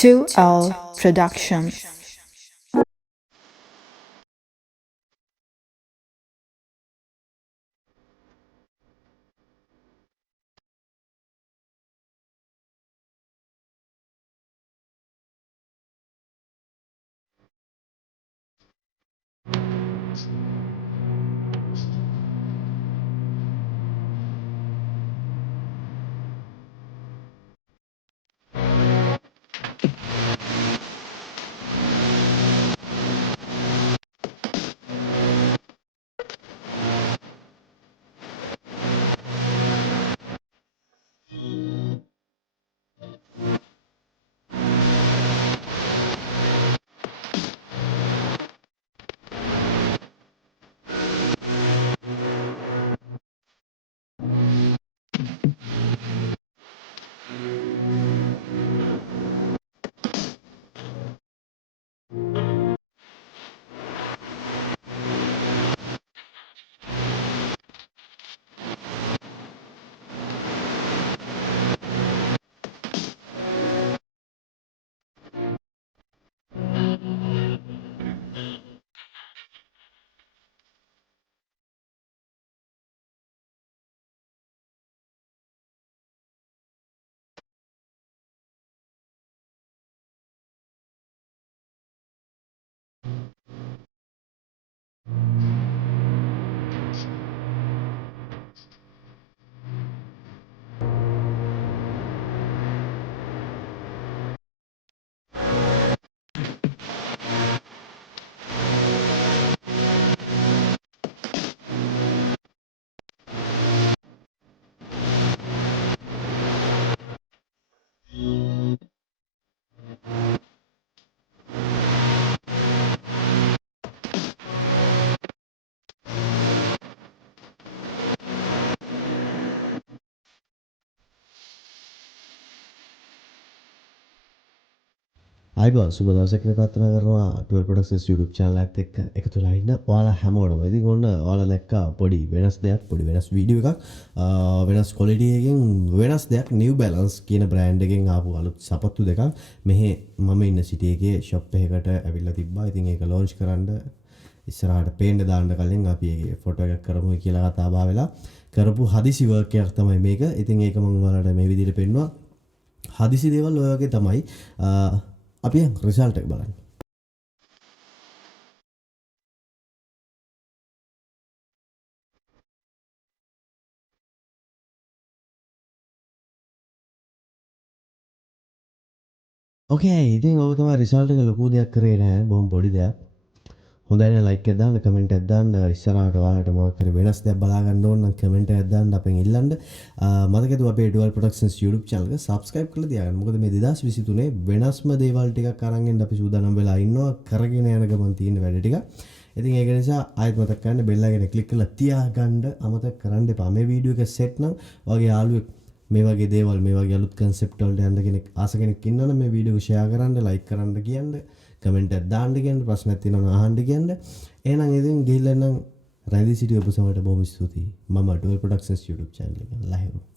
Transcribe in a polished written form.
2L Productions. අයිබෝන් සුබ දවසක් ප්‍රාර්ථනා කරනවා 12 ප්‍රොඩක්ට්ස් YouTube channel එකත් එක්ක එකතු වෙලා ඉන්න ඔයාලා හැමෝටම. ඉතින් ඔන්න ඔයාලා දැක්කා පොඩි වෙනස් දෙයක්, පොඩි වෙනස් වීඩියෝ එකක්. වෙනස් ක්වොලිටි එකකින් වෙනස් දෙයක් New Balance කියන බ්‍රෑන්ඩ් එකෙන් ආපු අලුත් සපත්තු දෙකක් මෙහි මම ඉන්න සිටි එකේ shop එකකට ඇවිල්ලා තිබ්බා. ඉතින් ඒක launch කරන්න ඉස්සරහට පේන්න දාන්න කලින් අපි ඒකේ ෆොටෝ එකක් කරමු කියලා කතා බහ වෙලා කරපු හදිසි වර්ක් එකක් තමයි මේක. ඉතින් ඒක මම ඔයාලට මේ විදිහට පෙන්නුවා. හදිසි දේවල් ඔය වගේ තමයි. අපි රිසල්ට් එක බලන්න. ඕකේ ඉතින් ඔය තමයි රිසල්ට් එක. ලොකු දෙයක් කරේ නෑ, බොහොම පොඩි දෙයක්. හොඳයි නේ, ලයික් එකක් දාන්න, කමෙන්ට් එකක් දාන්න. ඉස්සරහට ඔයාලට මොකක් හරි වෙනස් දෙයක් බලා ගන්න ඕන නම් කමෙන්ට් එකක් දාන්න අපෙන් ඉල්ලන්න. මතකද අපේ 12 Productions YouTube channel එක subscribe කරලා තියාගන්න. මොකද මේ 2023 වෙනස්ම දේවල් ටිකක් අරන් එන්න අපි සූදානම් වෙලා ඉන්නවා. කරගෙන යන ගමන් තියෙන වැඩ ටික. ඉතින් ඒක නිසා ආයෙත් මතක් කරන්න බෙල් එකන ක්ලික් කරලා තියාගන්න අමතක කරන්න එපා. මේ වීඩියෝ එක සෙට් නම් ඔයගේ යාළුවෙක් මේ වගේ දේවල්, මේ වගේ අලුත් concept වලට යන්න කෙනෙක් ආස කෙනෙක් ඉන්නවනම් මේ වීඩියෝ එක share කරන්න, like කරන්න කියන්න, කමෙන්ට් එකක් දාන්න කියන්න, ප්‍රශ්නයක් තියෙනවා නම් අහන්න කියන්න. එහෙනම් ඉතින් ගිහිල්ලා නම් රැඳී සිටි ඔබ සමට බොහොම ස්තුතියි. මම 12 Productions YouTube channel එක live